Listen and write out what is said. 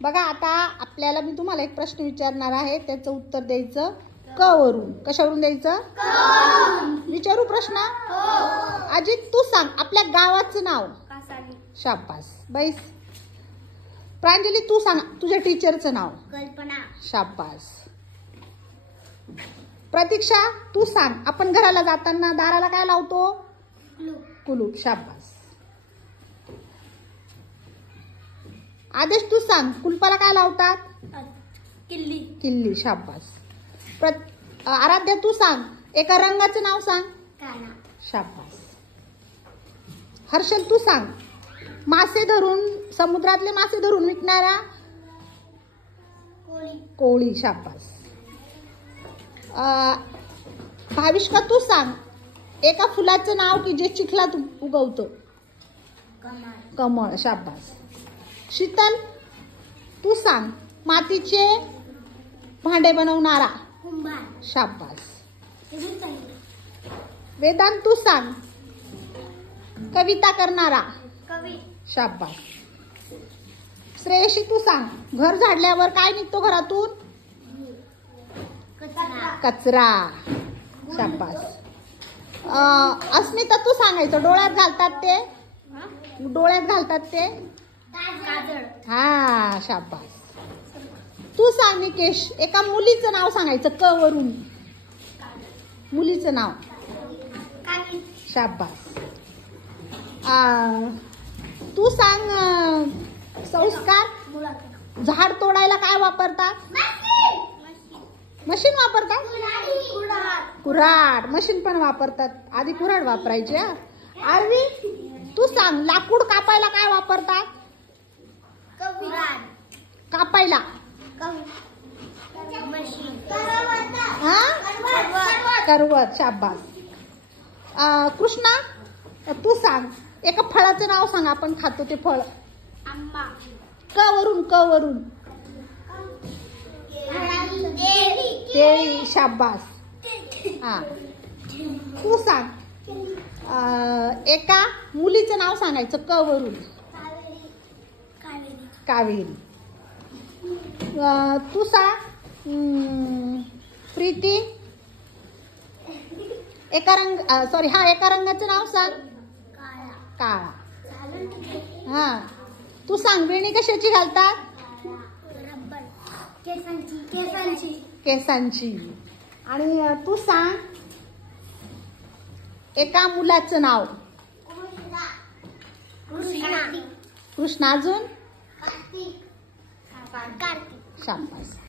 बघा आता आपल्याला मी तुम्हाला एक प्रश्न विचारणार आहे, त्याचं उत्तर द्यायचं क वरून. कशावरून द्यायचं? विचारू प्रश्न? अजित तू सांग आपल्या गावाचं नाव. शाबास. बैस. प्रांजली तू सांग तुझ्या टीचरचं नाव. कल्पना. शाबास. प्रतीक्षा तू सांग आपण घराला जाताना दाराला काय लावतो? कुलूप. शाबास. आदेश तू सांग कुलपाला काय लावतात? किल्ली. किल्ली. शाबास. आराध्या तू सांग एका रंगाचं नाव सांग. काना. शाबास. हर्षल तू सांग मासे धरून समुद्रातले मासे धरून विकणारा? कोळी. कोळी. शाबास. भाविष्का तू सांग एका फुलाचं नाव की जे चिखलात उगवतं? कमळ. कमळ. शाबास. शीतल तू सांग मातीचे भांडे बनवणारा? कुंभार. शाबास. वेदांत तू सांग कविता करणारा? कवी. शाबास. श्रेयशी तू सांग घर झाडल्यावर काय निघतो घरातून? कचरा. कचरा. शाबास. अस्मिता तू सांगायचं डोळ्यात घालतात ते? डोळ्यात घालतात ते? काजळ. हा. शाबास. तू सांग निकेश एका मुलीचं नाव सांगायचं क वरून. मुलीचं नाव? शाबास. तू सांग संस्कार झाड तोडायला काय वापरतात? मशीन वापरतात? कुऱ्हाड. मशीन पण वापरतात. आधी कुऱ्हाड वापरायची. आरवी तू सांग लाकूड कापायला काय वापरतात? कापायला करवत. शाबास. कृष्णा तू सांग एका फळाचं नाव सांग आपण खातो ते फळ. आंबा. क वरून. क वरून. केळी. शाबास. हा. तू सांग एका मुलीचं नाव सांगायचं क वरून. कावेरी. तू सांग प्रीती एका रंगाचं नाव सांग. काळा. हा. तू सांग वेणी कशाची घालतात? केसांची. आणि तू सांग एका मुलाचं नाव. कृष्णा. अजून? शाबास.